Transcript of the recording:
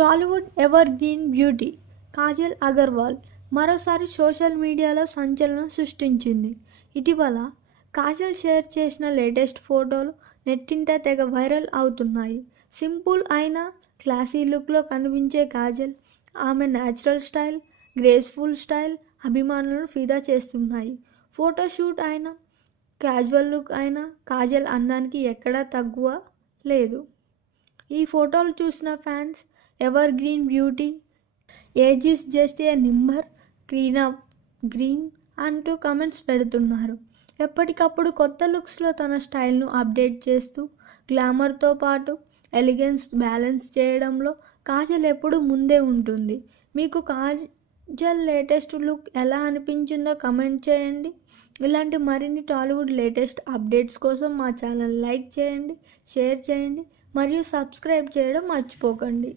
Tollywood ever green beauty Kajal Agarwal మరోసారి social మీడియాలో సంచలనం సృష్టించింది. ఇటీవల కాజల్ షేర్ చేసిన లేటెస్ట్ ఫోటోలు నెట్టింట తెగ వైరల్ అవుతున్నాయి. సింపుల్ అయిన క్లాసీ లుక్లో కనిపించే కాజల్ ఆమె న్యాచురల్ స్టైల్ గ్రేస్ఫుల్ స్టైల్ అభిమానులను ఫిదా చేస్తున్నాయి. ఫోటోషూట్ అయినా క్యాజువల్ లుక్ అయినా కాజల్ అందానికి ఎక్కడా తక్కువ లేదు ఈ ఫోటోలు చూసిన fans ever green beauty age is just a number green up green అంటూ కమెంట్స్ పెడుతున్నారు. ఎప్పటికప్పుడు కొత్త లుక్స్లో తన స్టైల్ను అప్డేట్ చేస్తూ గ్లామర్తో పాటు ఎలిగెన్స్ బ్యాలెన్స్ చేయడంలో కాజల్ ఎప్పుడు ముందే ఉంటుంది. మీకు కాజల్ లేటెస్ట్ లుక్ ఎలా అనిపించిందో కమెంట్ చేయండి. ఇలాంటి మరిన్ని టాలీవుడ్ లేటెస్ట్ అప్డేట్స్ కోసం మా ఛానల్ లైక్ చేయండి షేర్ చేయండి మరియు సబ్స్క్రైబ్ చేయడం మర్చిపోకండి.